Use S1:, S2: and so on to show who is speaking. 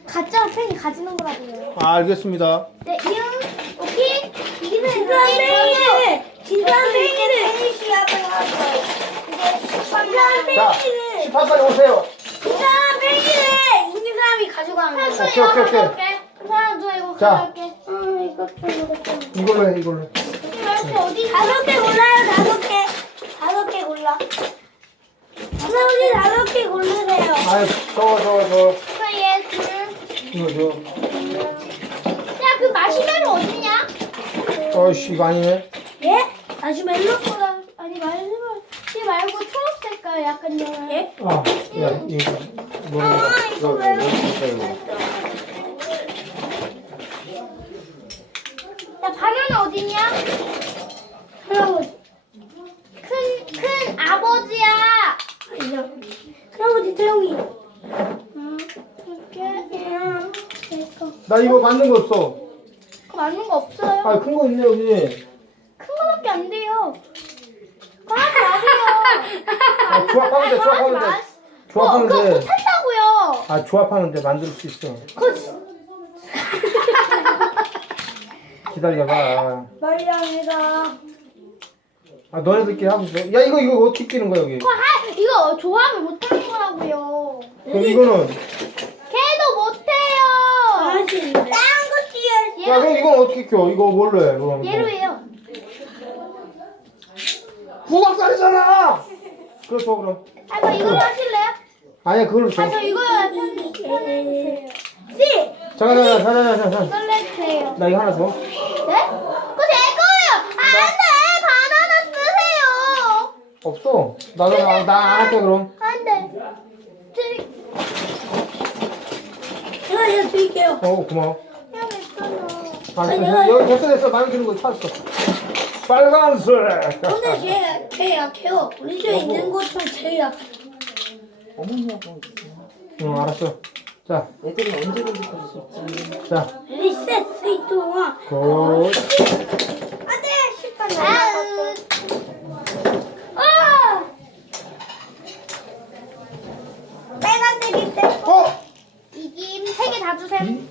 S1: 가짜로 팬이 가지는 거라고요.
S2: 아, 알겠습니다.
S1: 네, 오케이. 이기는
S3: 진짜 팽이를
S1: 팬이 시합을 하고 이제
S2: 자, 심판까지 오세요.
S3: 진짜 팽이를 이긴 사람이 가져가는 거야.
S2: 오케이.
S1: 하나 누가 이거
S2: 자.
S1: 가져갈게.
S3: 이거 좀.
S2: 이걸로 해, 이걸로 해.
S1: 이렇게 어디
S3: 5개 골라요. 5개. 5개 골라. 할아버지 5개 고르세요.
S2: 아유, 저.
S1: 사이에 둘.
S2: 이거
S1: 야, 그 마시멜로 어딨냐?
S2: 어이씨, 이거 아니네.
S3: 예? 마시멜로?
S1: 아니 마시멜로 얘 말고 초록 색깔 약간 영화.
S3: 예?
S2: 아, 야, 이거
S3: 이거 왜?
S1: 야, 바나나 어딨냐?
S3: 할아버지.
S1: 큰 아버지야.
S3: 아니요. 할아버지 태용이.
S1: 이렇게.
S2: 나 이거 맞는 거 없어.
S1: 그거 맞는 거 없어요.
S2: 아, 큰 거 있네, 여기.
S1: 큰 거밖에 안 돼요. 그거 하지 마세요.
S2: 아, 조합하면 돼, 조합하면 돼. 조합하면
S1: 그거
S2: 돼.
S1: 못한다고요.
S2: 아, 조합하면 돼. 만들 수 있어.
S1: 그거
S2: 기다려봐.
S3: 말량이다.
S2: 아, 너네들끼리 하고 있어. 야, 이거 어떻게 끼는 거야, 여기?
S1: 이거 조합을 못하는 거라고요.
S2: 그럼 이거는.
S1: 걔도 못해요.
S3: 할수 딴거 띄어.
S2: 야, 그럼 이건 어떻게 껴? 이거 뭘로 해? 그럼.
S1: 얘로 해요.
S2: 부각살이잖아! 그렇죠, 그럼.
S1: 아, 그럼 이걸로 하실래요?
S2: 아니야, 그걸로 줘.
S1: 아, 저 이걸로 해주세요.
S3: 씨!
S2: 잠깐.
S1: 이걸로 해주세요.
S2: 나 이거 하나 줘.
S1: 네? 그거 제 거예요. 안 돼. 바나나 쓰세요.
S2: 없어. 나 안 할게, 그럼.
S1: 안 돼.
S3: 제가 드릴게요.
S2: 고마워.
S1: 그냥 있잖아.
S2: 알았어. 여기 됐어. 마음에 드는 거 찾았어. 빨간색.
S3: 근데 제일 약해요. 우리 집에 있는 것처럼 제일 약해.
S4: 어머니하고
S2: 응, 알았어. 자,
S4: 애들은 언제든지 볼 수 있지.
S2: 자.
S3: 리셋 스위트와
S2: 굿.
S3: 안돼 10번
S1: 아우. 아!
S3: 빨간색일 때
S2: 어?
S1: 이김 3개 다 주세요.